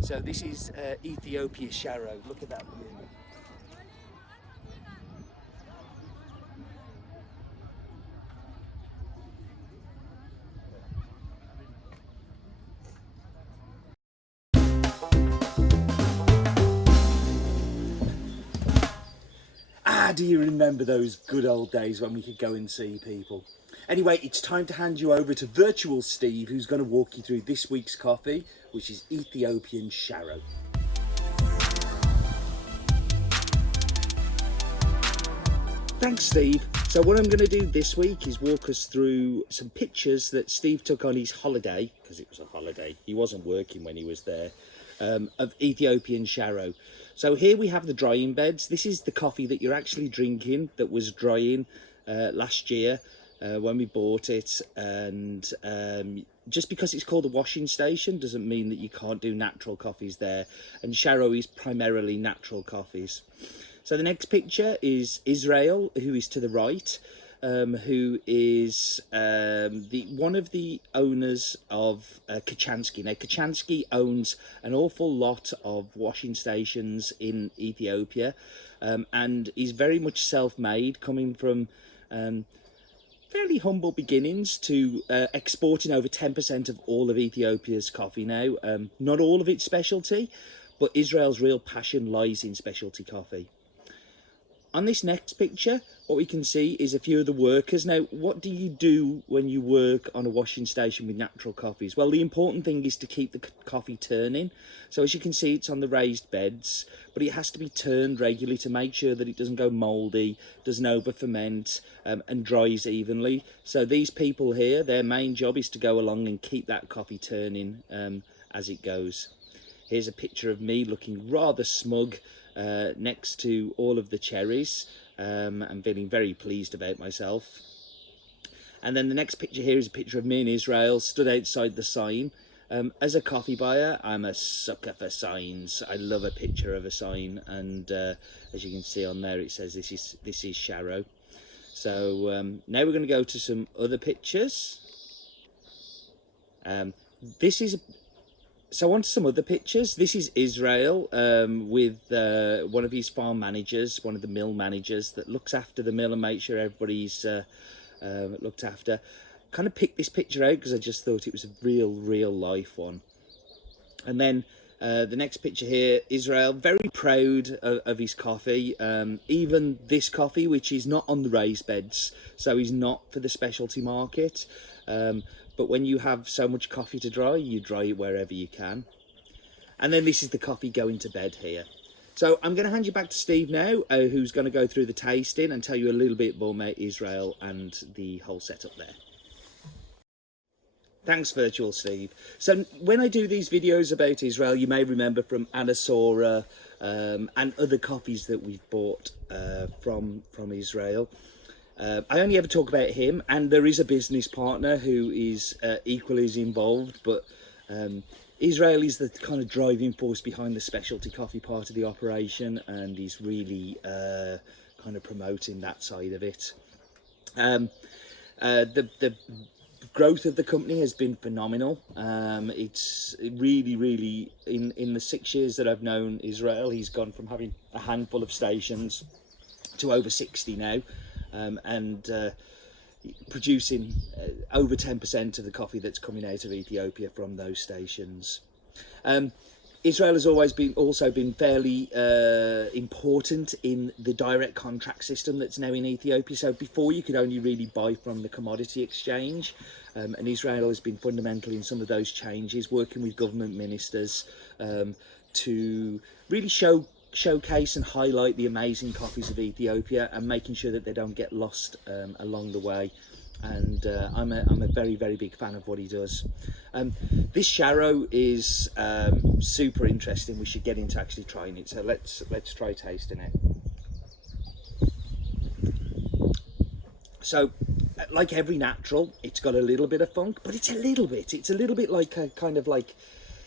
So this is Ethiopia Sharo. Look at that view. Ah, do you remember those good old days when we could go and see people? Anyway, it's time to hand you over to virtual Steve, who's going to walk you through this week's coffee, which is Ethiopian Sharo. Thanks, Steve. So what I'm going to do this week is walk us through some pictures that Steve took on his holiday, because it was a holiday, he wasn't working when he was there, of Ethiopian Sharo. So here we have the drying beds. This is the coffee that you're actually drinking that was drying last year when we bought it. And just because it's called a washing station doesn't mean that you can't do natural coffees there. And Sharo is primarily natural coffees. So the next picture is Israel, who is to the right, who is one of the owners of Kachansky. Now, Kachansky owns an awful lot of washing stations in Ethiopia, and is very much self-made, coming from fairly humble beginnings to exporting over 10% of all of Ethiopia's coffee now. Not all of its specialty, but Israel's real passion lies in specialty coffee. On this next picture, what we can see is a few of the workers. Now, what do you do when you work on a washing station with natural coffees? Well, the important thing is to keep the coffee turning. So as you can see, it's on the raised beds, but it has to be turned regularly to make sure that it doesn't go mouldy, doesn't over ferment, and dries evenly. So these people here, their main job is to go along and keep that coffee turning as it goes. Here's a picture of me looking rather smug next to all of the cherries. I'm feeling very pleased about myself. And then the next picture here is a picture of me in Israel stood outside the sign. As a coffee buyer, I'm a sucker for signs. I love a picture of a sign, and as you can see on there, it says this is Sharo. So now we're going to go to some other pictures. So on to some other pictures. This is Israel with one of his farm managers, one of the mill managers that looks after the mill and makes sure everybody's looked after. Kind of picked this picture out because I just thought it was a real life one. And then the next picture here, Israel, very proud of his coffee. Even this coffee, which is not on the raised beds, so he's not for the specialty market. But when you have so much coffee to dry, you dry it wherever you can. And then this is the coffee going to bed here. So I'm going to hand you back to Steve now, who's going to go through the tasting and tell you a little bit more about Israel and the whole setup there. Thanks, Virtual Steve. So when I do these videos about Israel, you may remember from Anasora and other coffees that we've bought from Israel. I only ever talk about him, and there is a business partner who is equally as involved, but Israel is the kind of driving force behind the specialty coffee part of the operation, and he's really kind of promoting that side of it. The growth of the company has been phenomenal. It's really in the 6 years that I've known Israel, he's gone from having a handful of stations to over 60 now. And producing over 10% of the coffee that's coming out of Ethiopia from those stations. Israel has always been fairly important in the direct contract system that's now in Ethiopia. So before, you could only really buy from the commodity exchange, and Israel has been fundamental in some of those changes, working with government ministers to really showcase and highlight the amazing coffees of Ethiopia and making sure that they don't get lost along the way. And I'm a very big fan of what he does. This Sharo is super interesting. We should get into actually trying it, so let's try tasting it. So like every natural, it's got a little bit of funk, but it's a little bit like a kind of like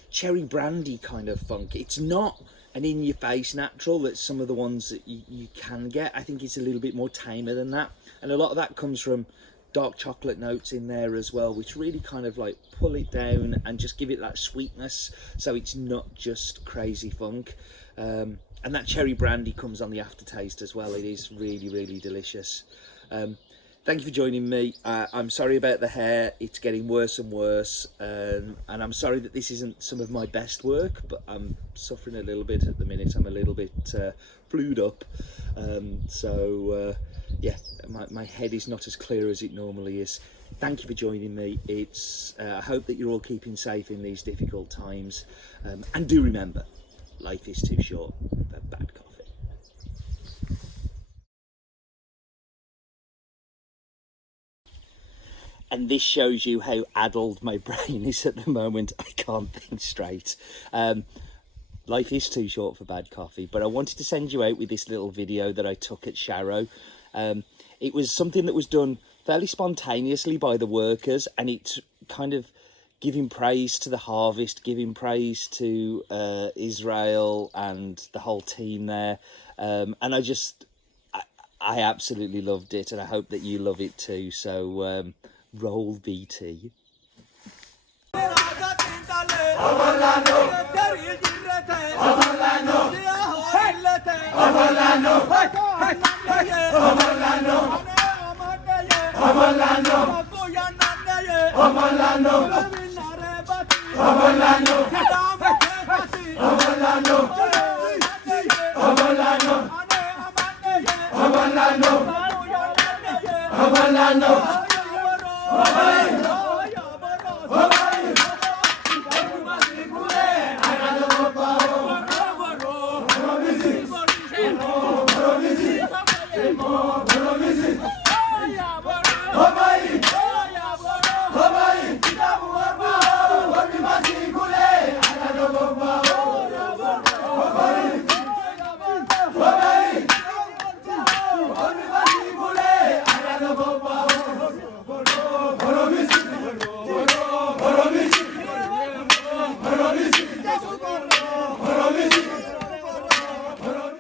cherry brandy kind of funk. It's not an in-your-face natural that's some of the ones that you can get. I think it's a little bit more tamer than that, and a lot of that comes from dark chocolate notes in there as well, which really kind of like pull it down and just give it that sweetness, so it's not just crazy funk. And that cherry brandy comes on the aftertaste as well. It is really, really delicious. Thank you for joining me. I'm sorry about the hair, it's getting worse and worse, and I'm sorry that this isn't some of my best work, but I'm suffering a little bit at the minute. I'm a little bit flued up, yeah, my head is not as clear as it normally is. Thank you for joining me. I hope that you're all keeping safe in these difficult times, and do remember, life is too short for bad coffee. And this shows you how addled my brain is at the moment. I can't think straight. Life is too short for bad coffee, but I wanted to send you out with this little video that I took at Sharo. It was something that was done fairly spontaneously by the workers, and it's kind of giving praise to the harvest, giving praise to Israel and the whole team there. And I absolutely loved it, and I hope that you love it too. So roll BT. Abalano.